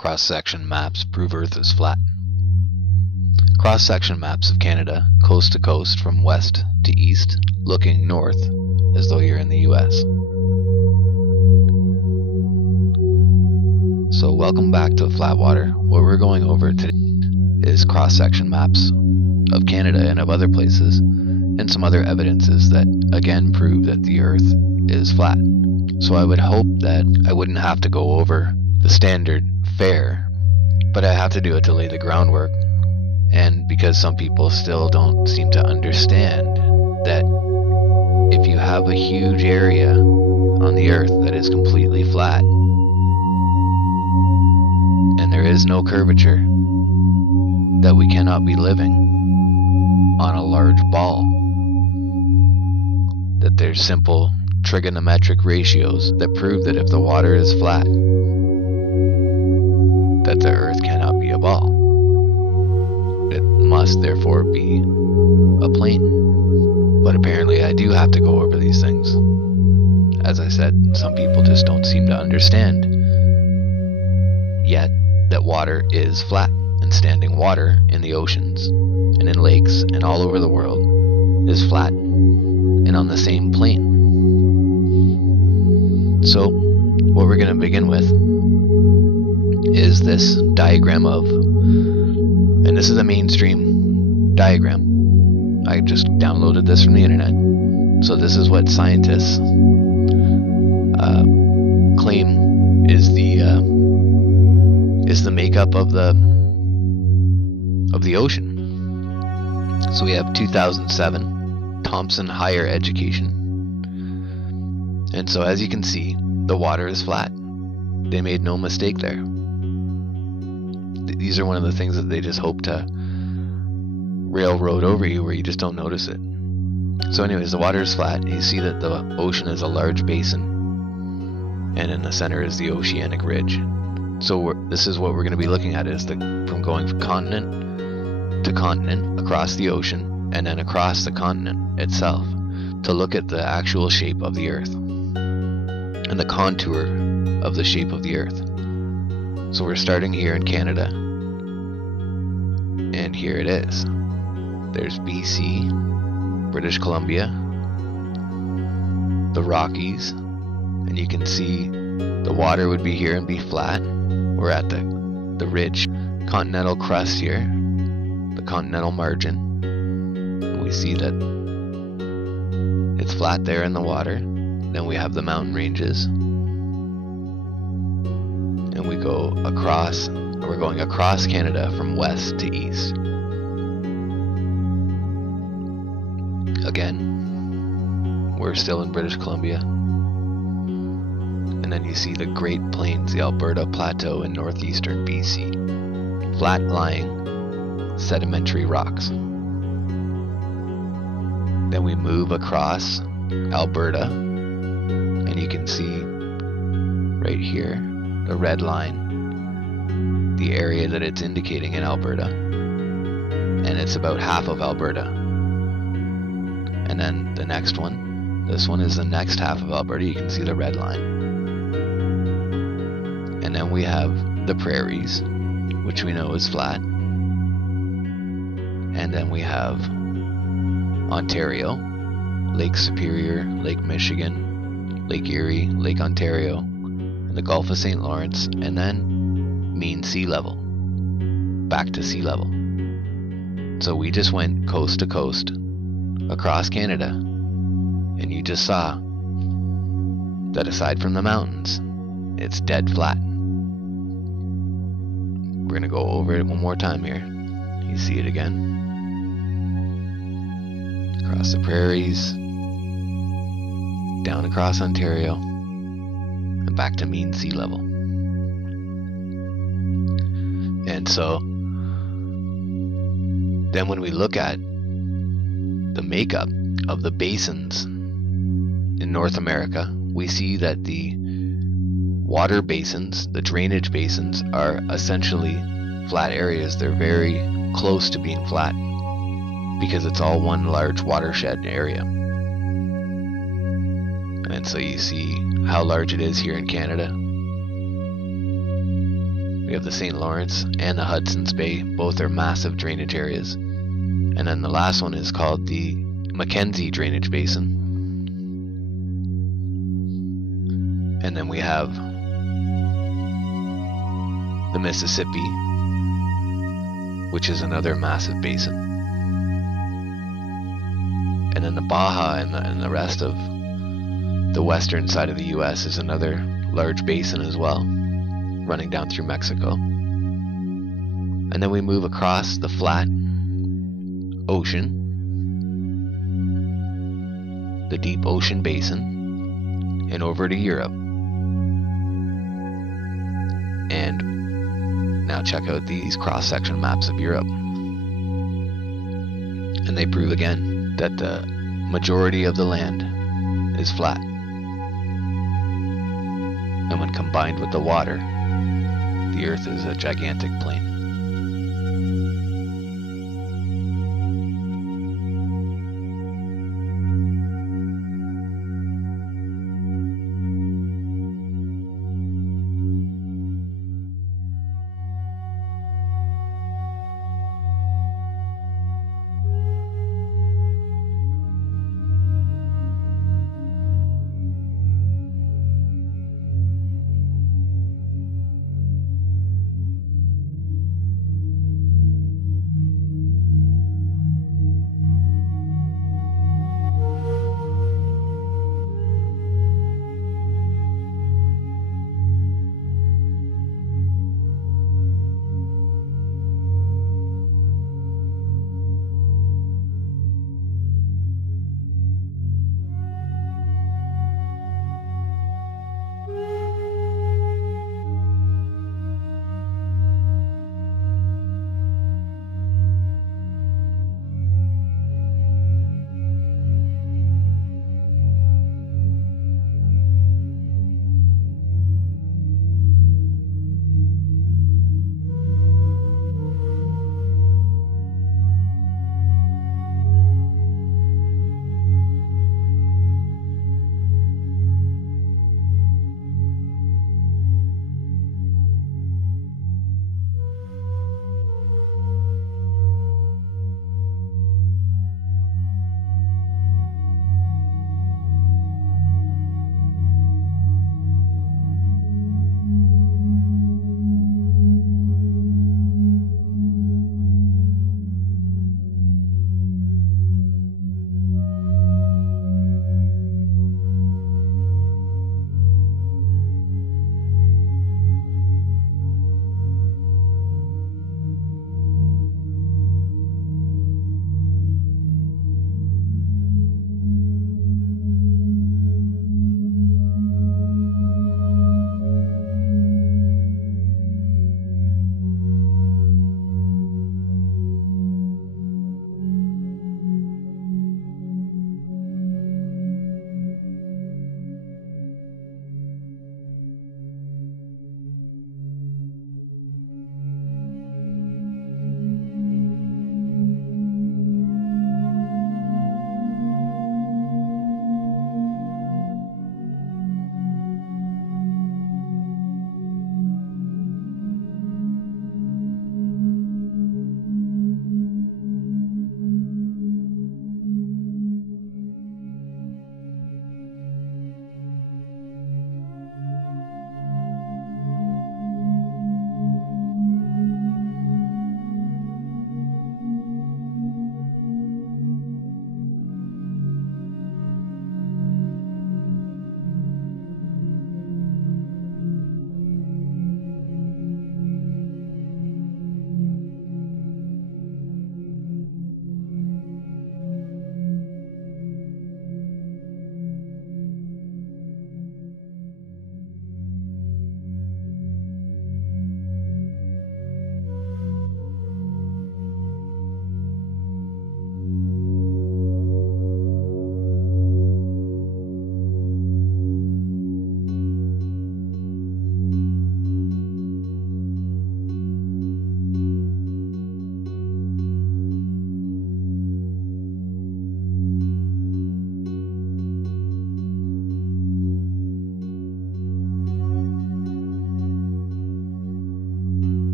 Cross-section maps prove Earth is flat. Cross-section maps of Canada, coast to coast from west to east, looking north as though you're in the US. So welcome back to Flatwater. What we're going over today is cross-section maps of Canada and of other places, and some other evidences that again prove that the Earth is flat. So I would hope that I wouldn't have to go over the standard fare, but I have to do it to lay the groundwork, and because some people still don't seem to understand that if you have a huge area on the Earth that is completely flat and there is no curvature, that we cannot be living on a large ball, that there's simple trigonometric ratios that prove that if the water is flat, that the Earth cannot be a ball. It must therefore be a plane. But apparently I do have to go over these things. As I said, some people just don't seem to understand yet that water is flat, and standing water in the oceans and in lakes and all over the world is flat and on the same plane. So what we're going to begin with is this diagram of, and this is a mainstream diagram. I just downloaded this from the internet. So this is what scientists claim is the makeup of the ocean. So we have 2007 Thomson Higher Education. And so as you can see, the water is flat. They made no mistake there. These are one of the things that they just hope to railroad over you where you just don't notice it. So anyways, the water is flat. You see that the ocean is a large basin, and in the center is the oceanic ridge. So this is what we're going to be looking at, is from going from continent to continent across the ocean and then across the continent itself, to look at the actual shape of the Earth and the contour of the shape of the Earth. So we're starting here in Canada, and here it is. There's BC, British Columbia, the Rockies, and you can see the water would be here and be flat. We're at the ridge, continental crust here, the continental margin. And we see that it's flat there in the water. Then we have the mountain ranges, and we go across. We're going across Canada from west to east. Again, we're still in British Columbia. And then you see the Great Plains, the Alberta Plateau in northeastern BC. Flat-lying sedimentary rocks. Then we move across Alberta, and you can see right here the red line, the area that it's indicating in Alberta, and it's about half of Alberta. And then the next one, this one is the next half of Alberta. You can see the red line. And then we have the prairies, which we know is flat. And then we have Ontario, Lake Superior, Lake Michigan, Lake Erie, Lake Ontario, and the Gulf of St. Lawrence, and then mean sea level, back to sea level. So we just went coast to coast across Canada, and you just saw that aside from the mountains, it's dead flat. We're going to go over it one more time here. You see it again. Across the prairies, down across Ontario, and back to mean sea level. And so then when we look at the makeup of the basins in North America, we see that the water basins, the drainage basins, are essentially flat areas. They're very close to being flat because it's all one large watershed area. And so you see how large it is here in Canada. We have the St. Lawrence and the Hudson's Bay. Both are massive drainage areas. And then the last one is called the Mackenzie Drainage Basin. And then we have the Mississippi, which is another massive basin. And then the Baja and the rest of the western side of the US is another large basin as well, running down through Mexico. And then we move across the flat ocean, the deep ocean basin, and over to Europe. And now check out these cross-section maps of Europe. And they prove again that the majority of the land is flat. And when combined with the water, the Earth is a gigantic plain.